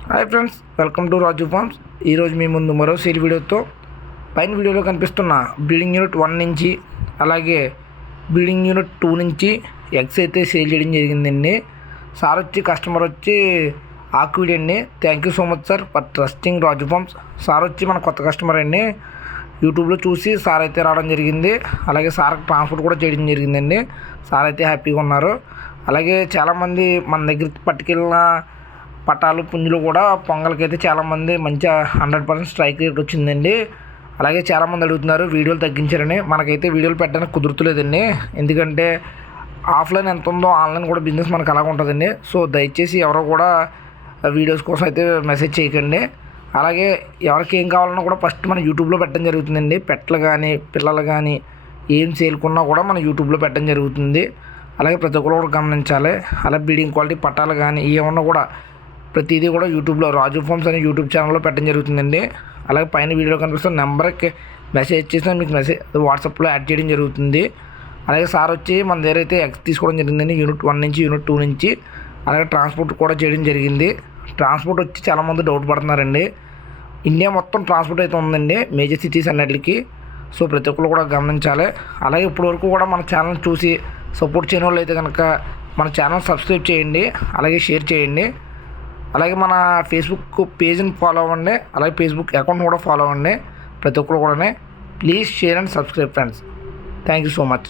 Hi friends, welcome to Raju farms. ఈరోజు మీ ముందు మరో సేల్ వీడియోతో పైన వీడియోలో కనిపిస్తున్న బ్రీడింగ్ యూనిట్ 1 నుంచి అలాగే బ్రీడింగ్ యూనిట్ 2 నుంచి ఎగ్స్ అయితే సేల్ చేయడం జరిగిందండి. సార్ వచ్చి కస్టమర్ వచ్చి ఆక్విడ్ అండి. Thank you so much sir for trusting Raju farms. Sir వచ్చి మన కొత్త కస్టమర్ అండి. యూట్యూబ్లో చూసి సార్ అయితే రావడం జరిగింది. అలాగే సార్ ట్రాన్స్పోర్ట్ కూడా చేయడం జరిగిందండి. సార్ అయితే హ్యాపీగా ఉన్నారు. అలాగే చాలామంది మన దగ్గర పట్టుకెళ్ళిన పటాలు పుంజులు కూడా పొంగల్కి అయితే చాలామంది మంచిగా 100% స్ట్రైక్ రేట్ వచ్చిందండి. అలాగే చాలామంది అడుగుతున్నారు వీడియోలు తగ్గించారని. మనకైతే వీడియోలు పెట్టడానికి కుదురుతులేదండి. ఎందుకంటే ఆఫ్లైన్ ఎంత ఉందో ఆన్లైన్ కూడా బిజినెస్ మనకు అలాగ ఉంటుందండి. సో దయచేసి ఎవరో కూడా వీడియోస్ కోసం అయితే మెసేజ్ చేయకండి. అలాగే ఎవరికి ఏం కావాలన్నా కూడా ఫస్ట్ మన యూట్యూబ్లో పెట్టడం జరుగుతుందండి. పెట్టలు కానీ పిల్లలు కానీ ఏం సేల్కున్నా కూడా మన యూట్యూబ్లో పెట్టడం జరుగుతుంది. అలాగే ప్రతి ఒక్కరు కూడా గమనించాలి. అలాగే బ్రీడింగ్ క్వాలిటీ పట్టాలు కానీ ఏమన్నా కూడా ప్రతిదీ కూడా యూట్యూబ్లో రాజు ఫార్మ్స్ అనే యూట్యూబ్ ఛానల్లో పెట్టడం జరుగుతుందండి. అలాగే పైన వీడియో కనిపిస్తున్న నెంబర్కి మెసేజ్ చేసినా మీకు మెసేజ్ వాట్సాప్లో యాడ్ చేయడం జరుగుతుంది. అలాగే సార్ వచ్చి మన దగ్గర అయితే ఎగ్స్ తీసుకోవడం జరిగిందండి. యూనిట్ 1 నుంచి యూనిట్ 2 నుంచి. అలాగే ట్రాన్స్పోర్ట్ కూడా చేయడం జరిగింది. ట్రాన్స్పోర్ట్ వచ్చి చాలామంది డౌట్ పడుతున్నారండి. ఇండియా మొత్తం ట్రాన్స్పోర్ట్ అయితే ఉందండి, మేజర్ సిటీస్ అన్నిటికీ. సో ప్రతి ఒక్కరు కూడా గమనించాలి. అలాగే ఇప్పటివరకు కూడా మన ఛానల్ చూసి సపోర్ట్ చేయని వాళ్ళు అయితే కనుక మన ఛానల్ సబ్స్క్రైబ్ చేయండి, అలాగే షేర్ చేయండి. అలాగే మన ఫేస్బుక్ పేజ్ని ఫాలో అవ్వండి, అలాగే ఫేస్బుక్ అకౌంట్ కూడా ఫాలో అవ్వండి. ప్రతి ఒక్కరు కూడా please share and subscribe friends. Thank you so much.